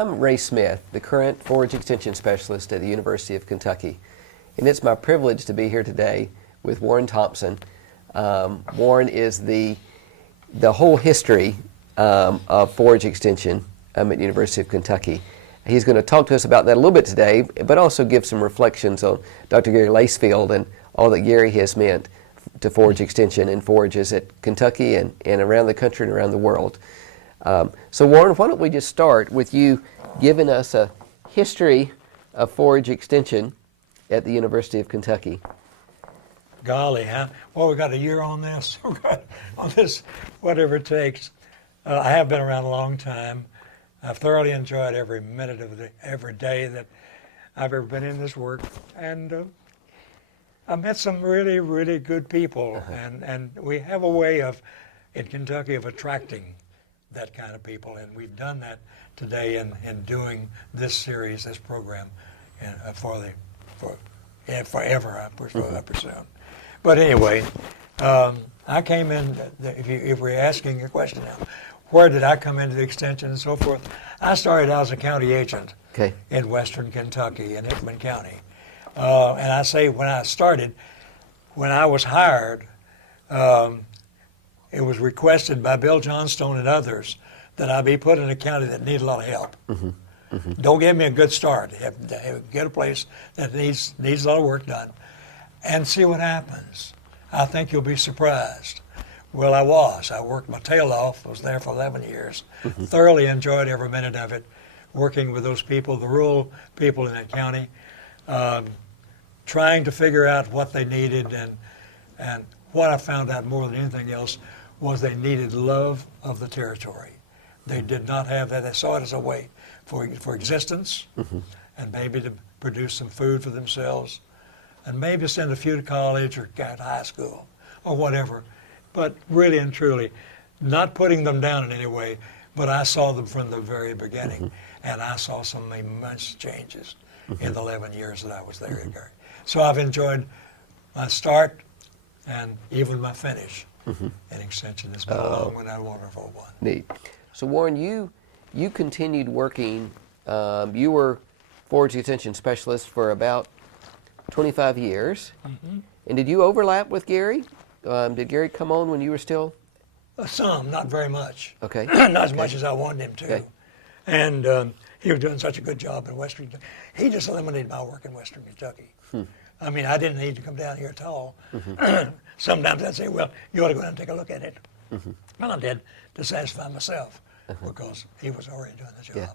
I'm Ray Smith, the current Forage Extension Specialist at the University of Kentucky, and it's my privilege to be here today with Warren Thompson. Warren is the whole history of Forage Extension at the University of Kentucky. He's going to talk to us about that a little bit today, but also give some reflections on Dr. Gary Lacefield and all that Gary has meant to Forage Extension and forages at Kentucky and around the country and around the world. So Warren, why don't we just start with you giving us a history of Forage Extension at the University of Kentucky. Golly, huh? Well, we got a year on this. On this, whatever it takes. I have been around a long time. I've thoroughly enjoyed every minute of every day that I've ever been in this work, and I've met some really, really good people, and we have a way in Kentucky of attracting that kind of people, and we've done that today in doing this series, this program, forever, I presume. But anyway, I came in, if we're asking a question now, where did I come into the extension and so forth? I started out as a county agent in western Kentucky, in Hickman County. And I say when I started, when I was hired, it was requested by Bill Johnstone and others that I be put in a county that needed a lot of help. Don't give me a good start. Get a place that needs a lot of work done and see what happens. I think you'll be surprised. Well, I was. I worked my tail off. I was there for 11 years. Thoroughly enjoyed every minute of it, working with those people, the rural people in that county, trying to figure out what they needed, and what I found out more than anything else was they needed love of the territory. They did not have that. They saw it as a way for existence, and maybe to produce some food for themselves, and maybe send a few to college or to high school or whatever. But really and truly, not putting them down in any way, but I saw them from the very beginning, and I saw some immense changes in the 11 years that I was there. So I've enjoyed my start and even my finish in extension. It's been a long one and a wonderful one. Neat. So Warren, you continued working, you were Forage Extension Specialist for about 25 years. And did you overlap with Gary? Did Gary come on when you were still? Some, not very much. Okay. Not as much as I wanted him to. Okay. And he was doing such a good job in Western Kentucky. He just eliminated my work in Western Kentucky. I mean, I didn't need to come down here at all. Sometimes I'd say, well, you ought to go down and take a look at it. Well, I did, to satisfy myself, because he was already doing the job. Yeah.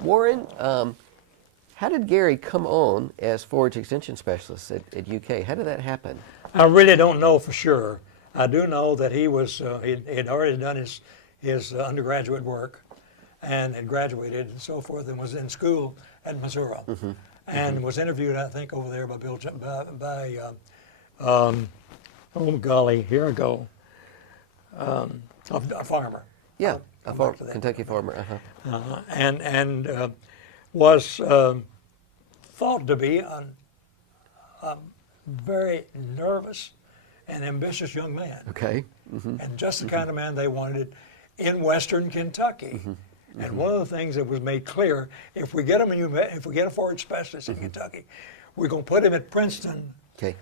Warren, how did Gary come on as Forage Extension Specialist at UK? How did that happen? I really don't know for sure. I do know that he was, he'd already done his undergraduate work and had graduated and so forth, and was in school at Missouri. And was interviewed, I think, over there by Bill, oh golly, here I go, a farmer. Yeah, a Kentucky farmer. And was thought to be a very nervous and ambitious young man. Okay. And just the kind of man they wanted in Western Kentucky. And one of the things that was made clear, if we get a forage specialist in Kentucky, we're going to put him at Princeton,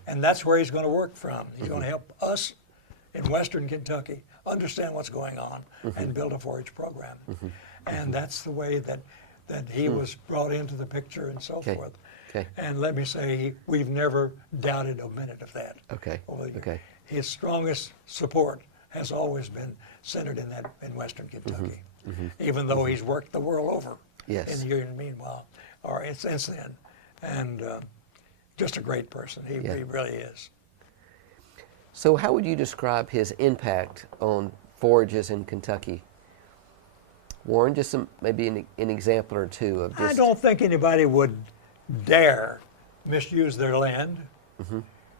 and that's where he's going to work from. He's going to help us in Western Kentucky understand what's going on and build a forage program. And that's the way that he was brought into the picture and so forth. And let me say, we've never doubted a minute of that. His strongest support has always been centered in Western Kentucky. Even though he's worked the world over in the Union meanwhile, or since then. And just a great person. He really is. So how would you describe his impact on forages in Kentucky? Warren, just maybe an example or two of just... I don't think anybody would dare misuse their land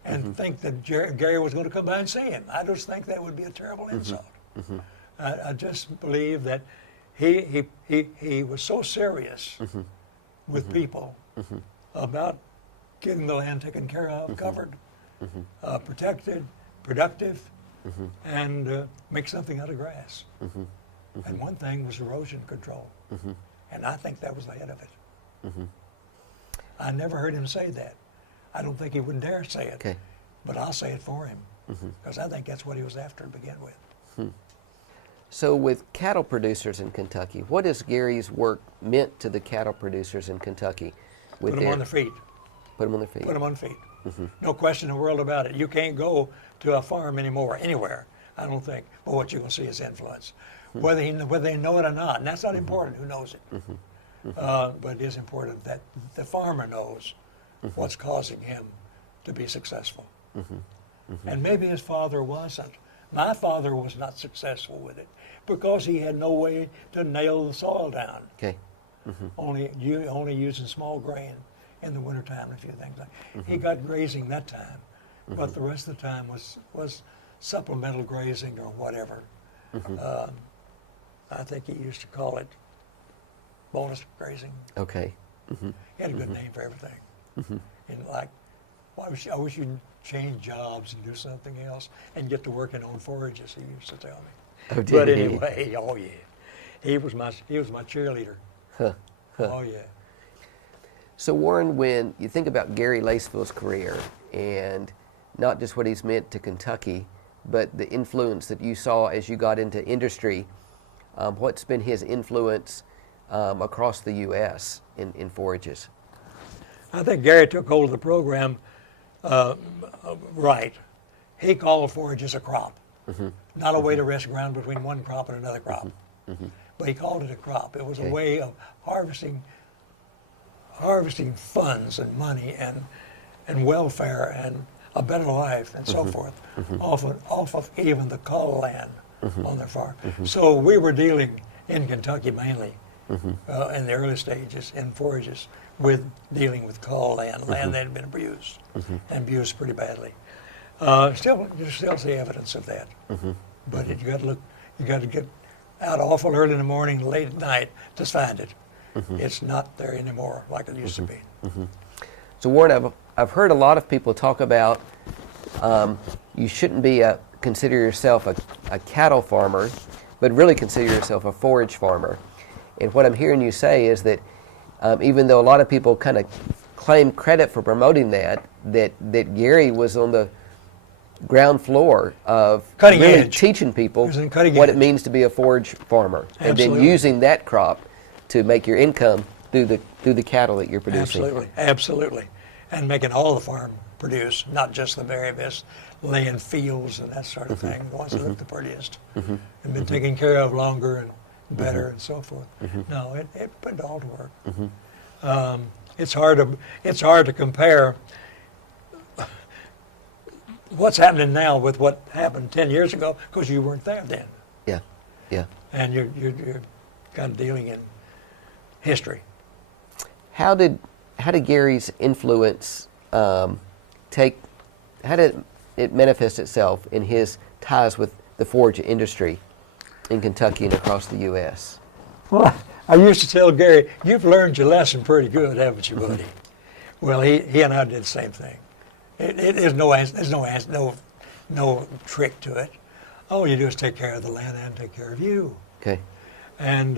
and think that Gary was going to come by and see him. I just think that would be a terrible insult. I just believe that he was so serious with people about getting the land taken care of, covered, protected, productive, and make something out of grass. And one thing was erosion control. And I think that was the head of it. I never heard him say that. I don't think he would dare say it. Okay. But I'll say it for him, because I think that's what he was after to begin with. So with cattle producers in Kentucky, what has Gary's work meant to the cattle producers in Kentucky? With Put them on their feet. Put them on their feet. Put them on feet. No question in the world about it. You can't go to a farm anymore, anywhere, I don't think. But what you're going to see is influence. Whether they know it or not, and that's not important who knows it. But it is important that the farmer knows what's causing him to be successful. And maybe his father wasn't. My father was not successful with it because he had no way to nail the soil down. Okay. Only using small grain in the wintertime and a few things like that. He got grazing that time, but the rest of the time was supplemental grazing or whatever. I think he used to call it bonus grazing. Okay. He had a good name for everything. And like, I wish you'd change jobs and do something else and get to working on forages, he used to tell me. Oh, did But he? anyway, oh yeah. He was my cheerleader. Oh yeah. So Warren, when you think about Gary Lacefield's career and not just what he's meant to Kentucky, but the influence that you saw as you got into industry, what's been his influence across the U.S. in forages? I think Gary took hold of the program right. He called forages a crop, not a way to rest ground between one crop and another crop. But he called it a crop. It was a way of harvesting funds and money and welfare and a better life and so forth off of even the call land on their farm. So we were dealing in Kentucky mainly in the early stages in forages with dealing with call land that had been abused and abused pretty badly. You still see evidence of that, but you got to get out awful early in the morning, late at night to find it. It's not there anymore like it used to be. So Warren, I've heard a lot of people talk about you shouldn't consider yourself a cattle farmer, but really consider yourself a forage farmer. And what I'm hearing you say is that even though a lot of people kind of claim credit for promoting that Gary was on the ground floor of Cutting really edge. teaching people He was in cutting what edge. it means to be a forage farmer, and then Absolutely. using that crop to make your income through the cattle that you're producing. Absolutely. And making all the farm produce, not just the very best, laying fields and that sort of thing, the ones that look the prettiest, and been taken care of longer and better and so forth. No, it put it all to work. It's hard to compare what's happening now with what happened 10 years ago because you weren't there then. Yeah. And you're kind of dealing in history. How did Gary's influence how did it manifest itself in his ties with the forage industry in Kentucky and across the U.S.? Well, I used to tell Gary, "You've learned your lesson pretty good, haven't you, buddy?" Well, he and I did the same thing. There's no trick to it. All you do is take care of the land and take care of you. Okay. And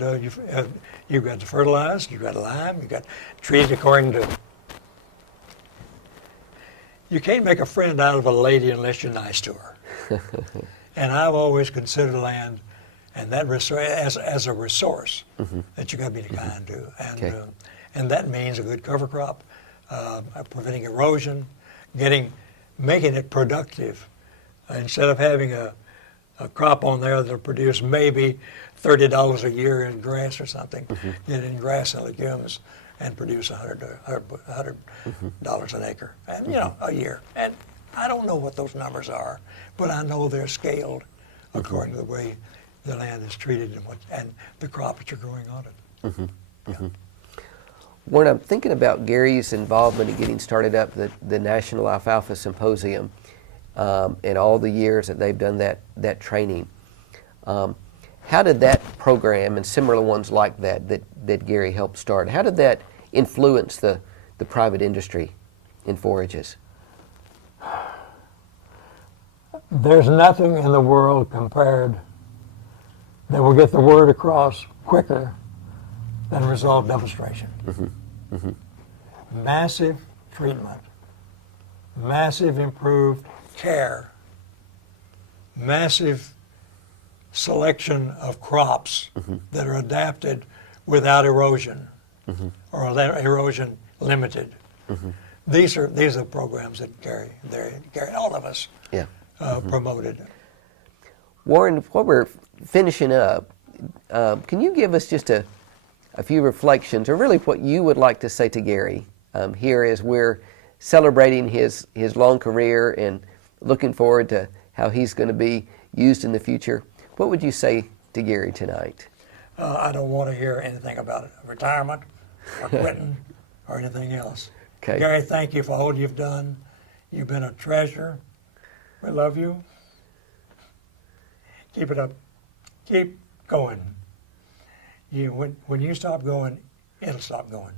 you've got to fertilize, you've got to lime, you've got to treat it according to. You can't make a friend out of a lady unless you're nice to her. And I've always considered land and that as a resource that you got to be kind to. And and that means a good cover crop, preventing erosion, making it productive. Instead of having a crop on there that'll produce maybe $30 a year in grass or something, get in grass and legumes and produce $100 an acre, and a year. And I don't know what those numbers are, but I know they're scaled according to the way the land is treated and the crop that you're growing on it. When I'm thinking about Gary's involvement in getting started up the National Alfalfa Symposium and all the years that they've done that training, how did that program and similar ones like that Gary helped start, how did that influence the private industry in forages? There's nothing in the world compared that will get the word across quicker than result demonstration. Massive treatment, massive improved care, massive selection of crops that are adapted without erosion or erosion limited. These are programs that Gary and all of us Yeah. promoted. Warren, while we're finishing up, can you give us just a few reflections, or really what you would like to say to Gary here as we're celebrating his long career and looking forward to how he's going to be used in the future? What would you say to Gary tonight? I don't want to hear anything about retirement or quitting or anything else. Okay. Gary, thank you for all you've done. You've been a treasure. We love you. Keep it up. Keep going. When you stop going, it'll stop going.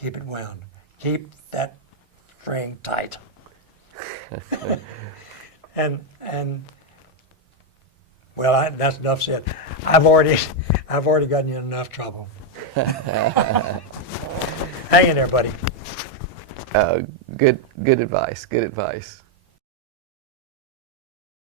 Keep it wound. Keep that string tight. and well, that's enough said. I've already gotten you in enough trouble. Hang in there, buddy. Good advice. Good advice.